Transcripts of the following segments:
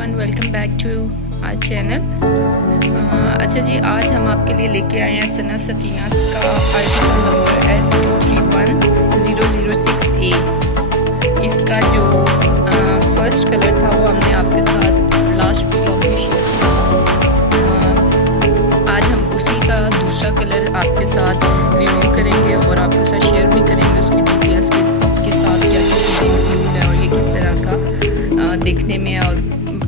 Everyone, welcome back to our channel. अच्छा जी, आज हम आपके लिए लेके आए हैं सना सफीनास का आर्टिकल नंबर S231006A। इसका जो फर्स्ट कलर था वो हमने आपके साथ लास्ट व्लॉग में शेयर किया। आज हम उसी का दूसरा कलर आपके साथ रिव्यू करेंगे और आपके साथ शेयर भी करेंगे उसकी डिटेल्स के साथ, क्या चीज़ें इंक्लूड है और ये किस तरह का देखने में और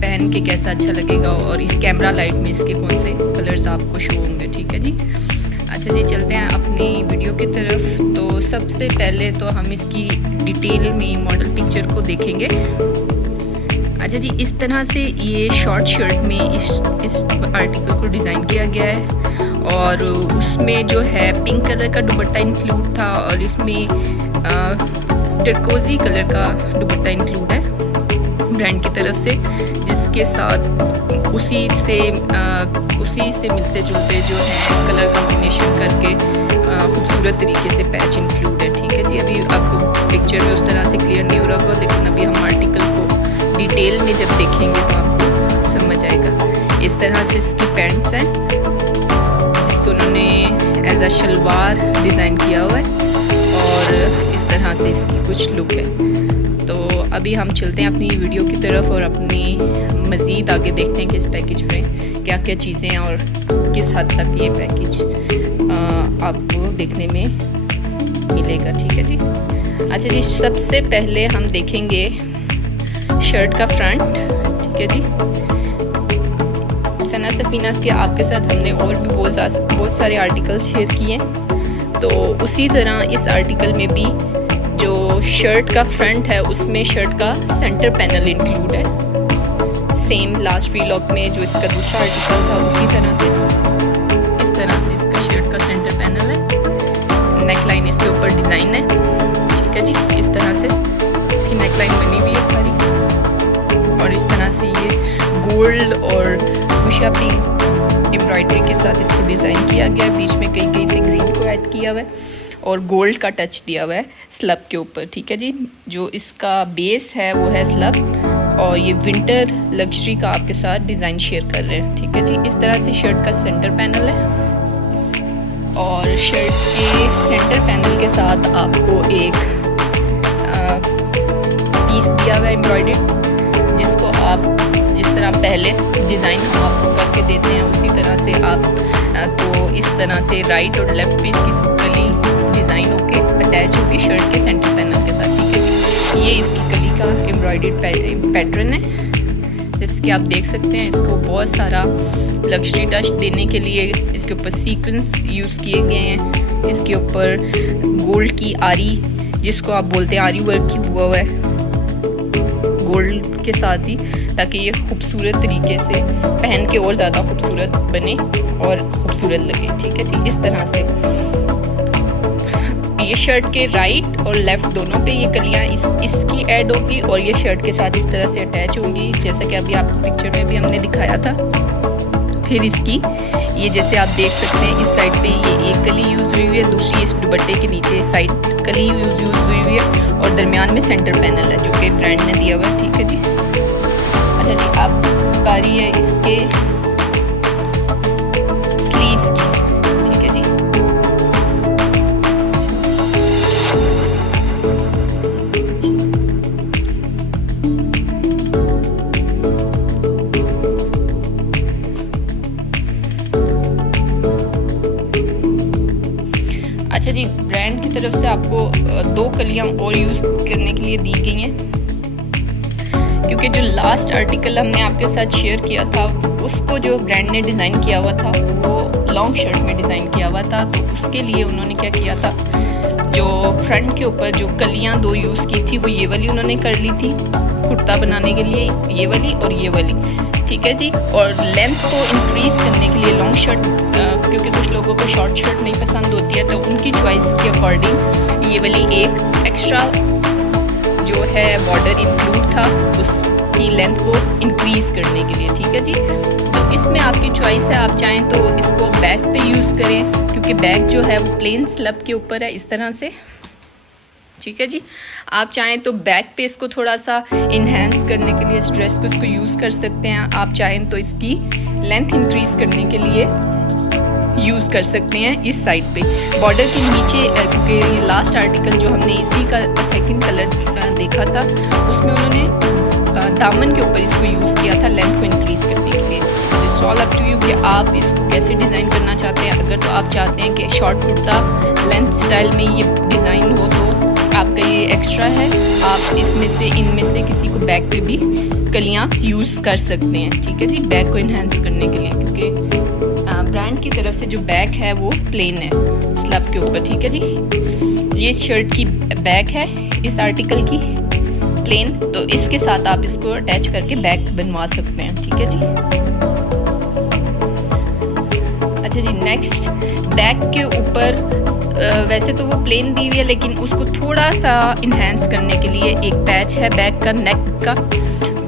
पहन के कैसा अच्छा लगेगा और इस कैमरा लाइट में इसके कौन से कलर्स आपको शो होंगे। ठीक है जी। अच्छा जी, चलते हैं अपनी वीडियो की तरफ। तो सबसे पहले तो हम इसकी डिटेल में मॉडल पिक्चर को देखेंगे। अच्छा जी, इस तरह से ये शॉर्ट शर्ट में इस आर्टिकल को डिज़ाइन किया गया है और उसमें जो है पिंक कलर का दुपट्टा इंक्लूड था और इसमें टर्कोजी कलर का दुपट्टा इंक्लूड है ब्रांड की तरफ से, जिसके साथ उसी से मिलते जुलते जो है कलर कॉम्बिनेशन करके खूबसूरत तरीके से पैच इंक्लूड है। ठीक है जी। अभी आपको पिक्चर में उस तरह से क्लियर नहीं हो रहा होगा, लेकिन अभी हम आर्टिकल को डिटेल में जब देखेंगे तो आपको समझ आएगा। इस तरह से इसकी पैंट्स हैं जिसको उन्होंने एज अ शलवार डिज़ाइन किया हुआ है और इस तरह से इसकी कुछ लुक है। तो अभी हम चलते हैं अपनी वीडियो की तरफ और अपनी मज़ीद आगे देखते हैं कि इस पैकेज में क्या क्या चीज़ें हैं और किस हद तक ये पैकेज आपको देखने में मिलेगा। ठीक है जी। अच्छा जी, सबसे पहले हम देखेंगे शर्ट का फ्रंट। ठीक है जी। सना सफीनास के आपके साथ हमने और भी बहुत सारे आर्टिकल्स शेयर किए हैं, तो उसी तरह इस आर्टिकल में भी जो शर्ट का फ्रंट है उसमें शर्ट का सेंटर पैनल इंक्लूड है। सेम लास्ट व्लॉग में जो इसका दूसरा आर्टिकल था उसी तरह से इस तरह से इसका शर्ट का सेंटर पैनल है। नेक लाइन इसके ऊपर डिज़ाइन है। ठीक है जी। इस तरह से इसकी नेक लाइन बनी हुई है सारी और इस तरह से ये गोल्ड और फुशिया पिंक एम्ब्रॉयडरी के साथ इसको डिज़ाइन किया गया है। बीच में कहीं से ग्रीन को ऐड किया हुआ है और गोल्ड का टच दिया हुआ है स्लब के ऊपर। ठीक है जी। जो इसका बेस है वो है स्लब और ये विंटर लग्जरी का आपके साथ डिज़ाइन शेयर कर रहे हैं। ठीक है जी। इस तरह से शर्ट का सेंटर पैनल है और शर्ट के सेंटर पैनल के साथ आपको एक पीस दिया हुआ है एम्ब्रॉयडरी, जिसको आप जिस तरह पहले डिज़ाइन हम आपको करके देते हैं उसी तरह से आप तो इस तरह से राइट और लेफ्ट पे इसकी कली डिज़ाइन होके अटैच होगी शर्ट के सेंटर पैनल के साथ। ठीक है जी। ये इसकी कली का एम्ब्रॉयडर्ड पैटर्न है, जैसे कि आप देख सकते हैं। इसको बहुत सारा लग्जरी टच देने के लिए इसके ऊपर सीक्वेंस यूज़ किए गए हैं। इसके ऊपर गोल्ड की आरी, जिसको आप बोलते हैं आरी वर्क की हुआ है गोल्ड के साथ ही, ताकि ये खूबसूरत तरीके से पहन के और ज़्यादा खूबसूरत बने और खूबसूरत लगे। ठीक है जी। इस तरह से ये शर्ट के राइट और लेफ्ट दोनों पे ये कलियाँ इसकी ऐड होगी और ये शर्ट के साथ इस तरह से अटैच होंगी, जैसा कि अभी आपको पिक्चर में भी हमने दिखाया था। फिर इसकी ये जैसे आप देख सकते हैं, इस साइड पे ये एक कली यूज़ हुई हुई है, दूसरी इस दुपट्टे के नीचे साइड कली यूज़ हुई हुई है और दरमियान में सेंटर पैनल है जो कि ब्रांड ने दिया हुआ है। ठीक है जी। अच्छा जी, अब बारी है इसके स्लीव्स की। ठीक है जी। अच्छा जी, ब्रांड की तरफ से आपको 2 कलियाँ और यूज़ करने के लिए दी गई हैं, क्योंकि जो लास्ट आर्टिकल हमने आपके साथ शेयर किया था उसको जो ब्रांड ने डिज़ाइन किया हुआ था वो लॉन्ग शर्ट में डिज़ाइन किया हुआ था। तो उसके लिए उन्होंने क्या किया था, जो फ्रंट के ऊपर जो कलियाँ 2 यूज़ की थी वो ये वाली उन्होंने कर ली थी कुर्ता बनाने के लिए, ये वाली और ये वाली। ठीक है जी। और लेंथ को इंक्रीज़ करने के लिए लॉन्ग शर्ट, क्योंकि कुछ लोगों को शॉर्ट शर्ट नहीं पसंद होती है, तो उनकी चॉइस के अकॉर्डिंग ये वाली एक एक्स्ट्रा जो है बॉर्डर इंक्लूड था उसकी लेंथ को इंक्रीज़ करने के लिए। ठीक है जी। तो इसमें आपकी चॉइस है, आप चाहें तो इसको बैक पे यूज़ करें, क्योंकि बैक जो है वो प्लेन स्लब के ऊपर है इस तरह से। ठीक है जी। आप चाहें तो बैक पे इसको थोड़ा सा इन्हेंस करने के लिए इस ड्रेस को इसको यूज़ कर सकते हैं। आप चाहें तो इसकी लेंथ इंक्रीज करने के लिए यूज़ कर सकते हैं इस साइड पे बॉर्डर के नीचे, क्योंकि लास्ट आर्टिकल जो हमने इसी का सेकंड कलर देखा था उसमें उन्होंने दामन के ऊपर इसको यूज़ किया था लेंथ को इंक्रीज़ करने के लिए। It's all up to you कि आप इसको कैसे डिज़ाइन करना चाहते हैं। अगर तो आप चाहते हैं कि शॉर्ट कुर्ता लेंथ स्टाइल में ये डिज़ाइन हो तो आपका ये एक्स्ट्रा है, आप इसमें से इनमें से किसी को बैक पे भी कलियाँ यूज़ कर सकते हैं, ठीक है जी, बैक को इन्हेंस करने के लिए, क्योंकि ब्रांड की तरफ से जो बैक है वो प्लेन है स्लैब के ऊपर, ठीक है जी। ये शर्ट की बैक है इस आर्टिकल की प्लेन, तो इसके साथ आप इसको अटैच करके बैक बनवा सकते हैं, ठीक है जी। अच्छा जी, नेक्स्ट बैक के ऊपर वैसे तो वो प्लेन दी हुई है, लेकिन उसको थोड़ा सा इन्हेंस करने के लिए एक पैच है बैक का, नेक का,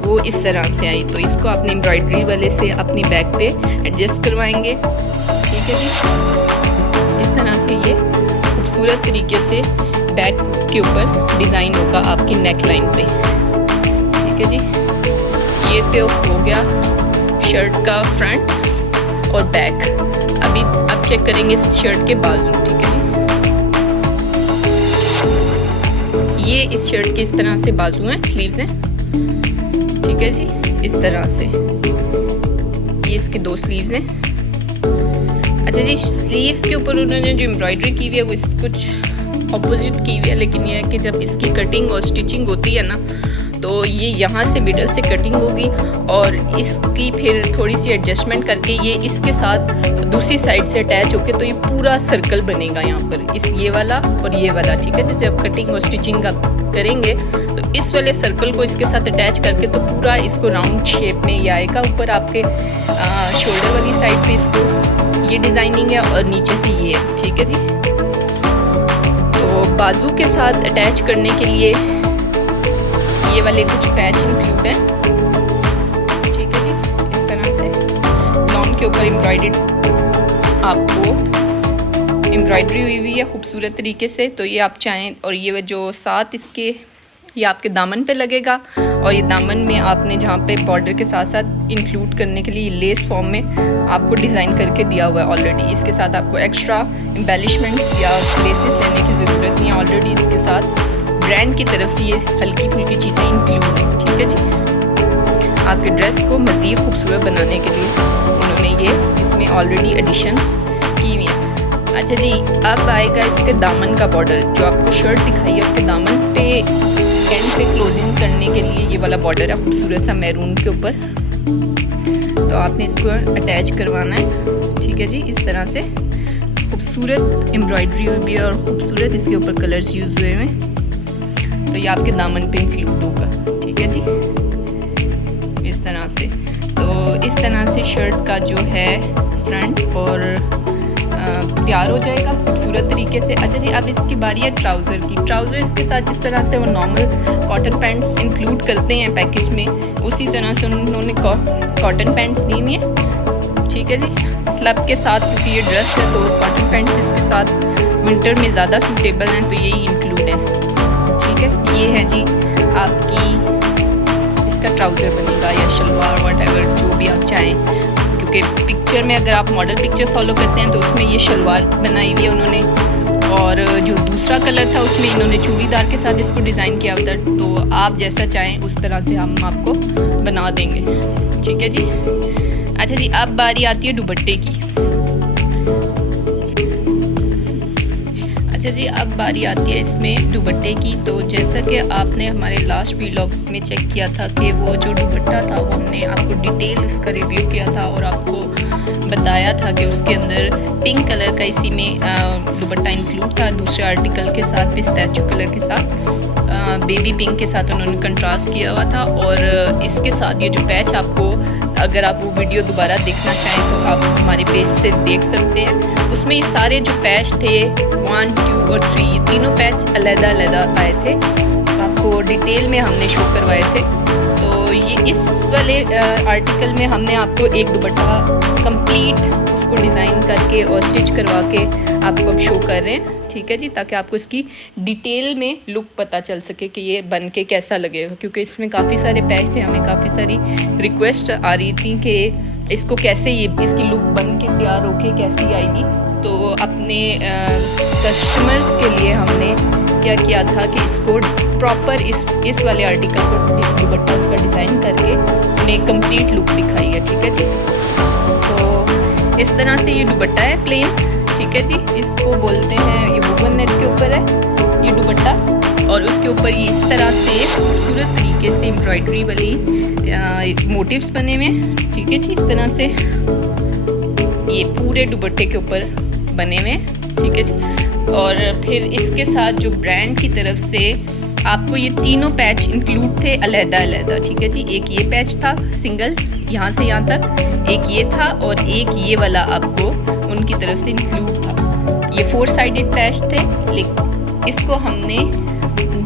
वो इस तरह से आई, तो इसको अपने एम्ब्रॉयडरी वाले से अपनी बैक पे एडजस्ट करवाएंगे, ठीक है जी। इस तरह से ये खूबसूरत तरीके से बैक के ऊपर डिज़ाइन होगा आपकी नेक लाइन पे, ठीक है जी। ये तो हो गया शर्ट का फ्रंट और बैक। अभी अब चेक करेंगे इस शर्ट के बाजू, ठीक है जी। ये इस शर्ट के इस तरह से बाजू हैं, स्लीव्स हैं, ठीक है जी, इस तरह से। ये इसके 2 स्लीव्स हैं। अच्छा जी, स्लीव्स के ऊपर उन्होंने जो एम्ब्रॉयडरी की हुई है वो कुछ ऑपोजिट की हुई है, लेकिन ये है कि जब इसकी कटिंग और स्टिचिंग होती है ना तो ये यहाँ से मिडल से कटिंग होगी और इसकी फिर थोड़ी सी एडजस्टमेंट करके ये इसके साथ दूसरी साइड से अटैच होके तो ये पूरा सर्कल बनेगा यहाँ पर, इस ये वाला और ये वाला, ठीक है। जब कटिंग और स्टिचिंग आप करेंगे तो इस वाले सर्कल को इसके साथ अटैच करके तो पूरा इसको राउंड शेप में ये आएगा। ऊपर आपके शोल्डर वाली साइड पे इसको ये डिज़ाइनिंग है और नीचे से ये है, ठीक है जी। तो बाजू के साथ अटैच करने के लिए ये वाले कुछ पैच इंक्लूड हैं, ठीक है जी। इस तरह से लॉन के ऊपर एम्ब्रॉयडर्ड आपको एम्ब्रॉयडरी हुई हुई है खूबसूरत तरीके से, तो ये आप चाहें, और ये जो साथ इसके ये आपके दामन पे लगेगा और ये दामन में आपने जहाँ पे बॉर्डर के साथ साथ इंक्लूड करने के लिए लेस फॉर्म में आपको डिज़ाइन करके दिया हुआ है ऑलरेडी। इसके साथ आपको एक्स्ट्रा एम्बेलिशमेंट्स या लेसेस लेने की ज़रूरत नहीं है, ऑलरेडी इसके साथ ब्रांड की तरफ से ये हल्की फुल्की चीज़ें इंक्लूड हैं, ठीक है जी। आपके ड्रेस को मज़ीद खूबसूरत बनाने के लिए उन्होंने ये इसमें ऑलरेडी एडिशंस की हुई हैं। अच्छा जी, अब आएगा इसके दामन का बॉर्डर, जो आपको शर्ट दिखाई है उसके दामन पे एंड पे क्लोजिंग करने के लिए ये वाला बॉर्डर है खूबसूरत सा मैरून के ऊपर, तो आपने इसको अटैच करवाना है, ठीक है जी। इस तरह से खूबसूरत एम्ब्रॉयडरी भी है और खूबसूरत इसके ऊपर कलर्स यूज़ हुए हैं, तो ये आपके दामन पे इंक्लूड होगा, ठीक है जी, इस तरह से। तो इस तरह से शर्ट का जो है फ्रंट और तैयार हो जाएगा खूबसूरत तरीके से। अच्छा जी, अब इसकी बारी है ट्राउज़र की। ट्राउज़र इसके साथ जिस तरह से वो नॉर्मल कॉटन पैंट्स इंक्लूड करते हैं पैकेज में, उसी तरह से उन्होंने कॉटन पैंट्स दी हुई है, ठीक है जी। स्लब के साथ क्योंकि ये ड्रेस है तो कॉटन पैंट्स इसके साथ विंटर में ज़्यादा सूटेबल हैं, तो यही इंक्लूड है, ठीक है। ये है जी आपकी इसका ट्राउज़र बनेगा या शलवार वट जो भी आप चाहें, क्योंकि पिक्चर में अगर आप मॉडल पिक्चर फॉलो करते हैं तो उसमें ये शलवार बनाई हुई है उन्होंने, और जो दूसरा कलर था उसमें इन्होंने चूड़ीदार के साथ इसको डिज़ाइन किया होता है, तो आप जैसा चाहें उस तरह से हम आपको बना देंगे, ठीक है जी। अच्छा जी, अब बारी आती है दुपट्टे की। अच्छा जी, अब बारी आती है इसमें दुपट्टे की। तो जैसा कि आपने हमारे लास्ट व्लॉग में चेक किया था कि वो जो दुपट्टा था वो हमने आपको डिटेल उसका रिव्यू किया था और आपको बताया था कि उसके अंदर पिंक कलर का इसी में दुपट्टा इंक्लूड था, दूसरे आर्टिकल के साथ पिस्ताचियो कलर के साथ बेबी पिंक के साथ उन्होंने कंट्रास्ट किया हुआ था। और इसके साथ ये जो पैच आपको, अगर आप वो वीडियो दोबारा देखना चाहें तो आप हमारे पेज से देख सकते हैं, उसमें ये सारे जो पैच थे 1, 2 और 3 तीनों पैच अलग-अलग आए थे, आपको डिटेल में हमने शो करवाए थे। तो ये इस वाले आर्टिकल में हमने आपको एक दुपट्टा कंप्लीट उसको डिज़ाइन करके और स्टिच करवा के आपको अब शो कर रहे हैं, ठीक है जी, ताकि आपको इसकी डिटेल में लुक पता चल सके कि ये बन के कैसा लगेगा, क्योंकि इसमें काफ़ी सारे पैच थे, हमें काफ़ी सारी रिक्वेस्ट आ रही थी कि इसको कैसे ये इसकी लुक बन के तैयार होके कैसी आएगी। तो अपने कस्टमर्स के लिए हमने क्या किया था कि इसको प्रॉपर इस वाले आर्टिकल को दुपट्टा उसका डिज़ाइन करके उन्हें कंप्लीट लुक दिखाई है, ठीक है जी। तो इस तरह से ये दुपट्टा है प्लेन, ठीक है जी। इसको बोलते हैं, ये वुवन नेट के ऊपर है ये दुपट्टा, और उसके ऊपर ये इस तरह से खूबसूरत तरीके से एम्ब्रॉयडरी वाली मोटिव्स बने हुए, ठीक है जी। इस तरह से ये पूरे दुपट्टे के ऊपर बने हुए, ठीक है जी। और फिर इसके साथ जो ब्रांड की तरफ से आपको ये तीनों पैच इंक्लूड थे अलहदा, ठीक है जी। एक ये पैच था सिंगल यहाँ से यहाँ तक, एक ये था, और एक ये वाला आपको उनकी तरफ से इंक्लूड था। ये 4 साइडेड पैच थे, लेकिन इसको हमने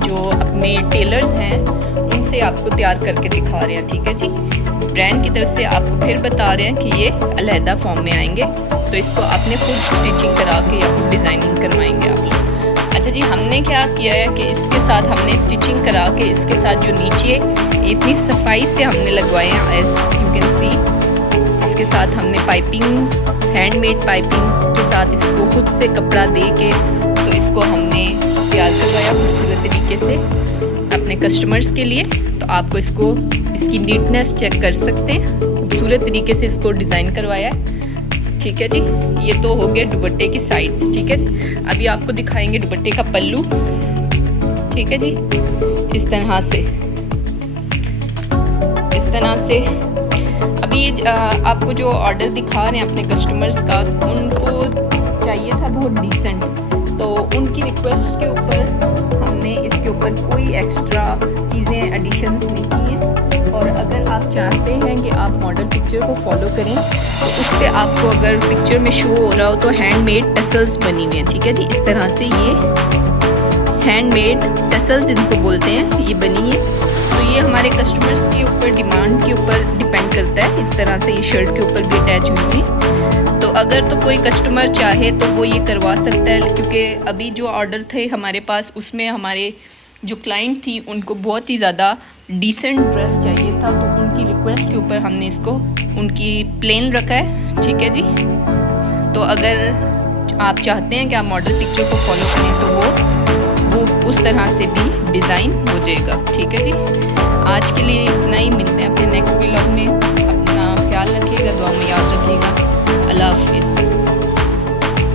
जो अपने टेलर्स हैं उनसे आपको तैयार करके दिखा रहे हैं, ठीक है जी। ब्रांड की तरफ से आपको फिर बता रहे हैं कि ये अलहदा फॉर्म में आएंगे, तो इसको आपने खुद स्टिचिंग करा के या खुद डिज़ाइनिंग करवाएंगे आप लोग। अच्छा जी, हमने क्या किया है कि इसके साथ हमने स्टिचिंग करा के इसके साथ जो नीचे इतनी सफाई से हमने लगवाए हैं, एज यू कैन सी, इसके साथ हमने पाइपिंग, हैंडमेड पाइपिंग के साथ इसको खुद से कपड़ा दे के तो इसको हमने तैयार करवाया खूबसूरत तरीके से अपने कस्टमर्स के लिए। तो आपको इसकी नीटनेस चेक कर सकते हैं, खूबसूरत तरीके से इसको डिज़ाइन करवाया है, ठीक है जी। ये तो हो गया दुपट्टे की साइड्स, ठीक है जी। अभी आपको दिखाएंगे दुपट्टे का पल्लू, ठीक है जी। इस तरह से अभी आपको जो ऑर्डर दिखा रहे हैं अपने कस्टमर्स का, उनको चाहिए था बहुत डिसेंट, तो उनकी रिक्वेस्ट के ऊपर हमने इसके ऊपर कोई एक्स्ट्रा चीज़ें एडिशंस नहीं की हैं। और अगर आप चाहते हैं कि आप मॉडल पिक्चर को फॉलो करें तो उस पर आपको अगर पिक्चर में शो हो रहा हो तो हैंडमेड टसल्स बनी हुई हैं, ठीक है जी। इस तरह से ये हैंडमेड टसल्स इनको बोलते हैं, ये बनी है। तो ये हमारे कस्टमर्स के ऊपर डिमांड के ऊपर डिपेंड करता है। इस तरह से ये शर्ट के ऊपर भी अटैच हुई है, तो अगर तो कोई कस्टमर चाहे तो वो ये करवा सकता है, क्योंकि अभी जो ऑर्डर थे हमारे पास उसमें हमारे जो क्लाइंट थी उनको बहुत ही ज़्यादा डिसेंट ड्रेस चाहिए था, तो उनकी रिक्वेस्ट के ऊपर हमने इसको उनकी प्लेन रखा है, ठीक है जी। तो अगर आप चाहते हैं कि आप मॉडल पिक्चर को फॉलो करें तो वो उस तरह से भी डिज़ाइन हो जाएगा, ठीक है जी। आज के लिए इतना ही, मिलते हैं अपने नेक्स्ट व्लॉग में। अपना ख्याल रखिएगा, दुआ में याद रखिएगा।